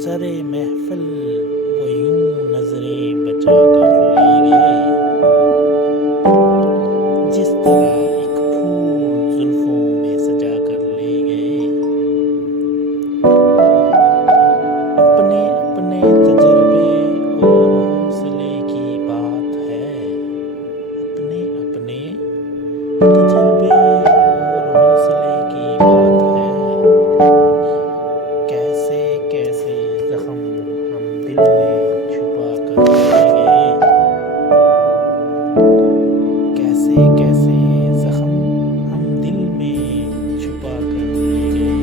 सरे महफिल वो यूं नजरें बचा कर ले गए, जिस तरह एक फूल जुल्फों में सजा कर ले गए। अपने अपने तजर्बे और हौसले की बात है, अपने अपने तजर्बे और हौसले की बात है। कैसे कैसे जख्म हम दिल में छुपा कर ले गए, कैसे कैसे जख्म हम दिल में छुपा कर ले गए।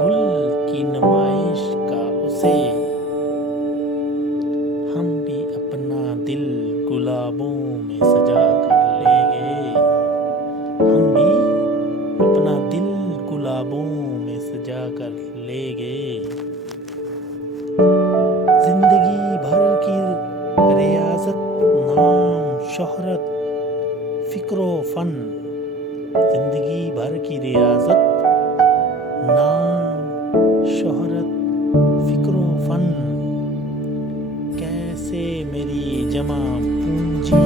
गुल की नुमाइश का उसे, हम भी अपना दिल गुलाबों में सजा कर ले गए, हम भी अपना दिल गुलाबों में सजा कर ले गए। जिंदगी भर की रियाजत, नाम शोहरत, फिक्रो फन, जिंदगी भर की रियाजत, नाम शोहरत, फिक्रो फन, कैसे मेरी जमा पूंजी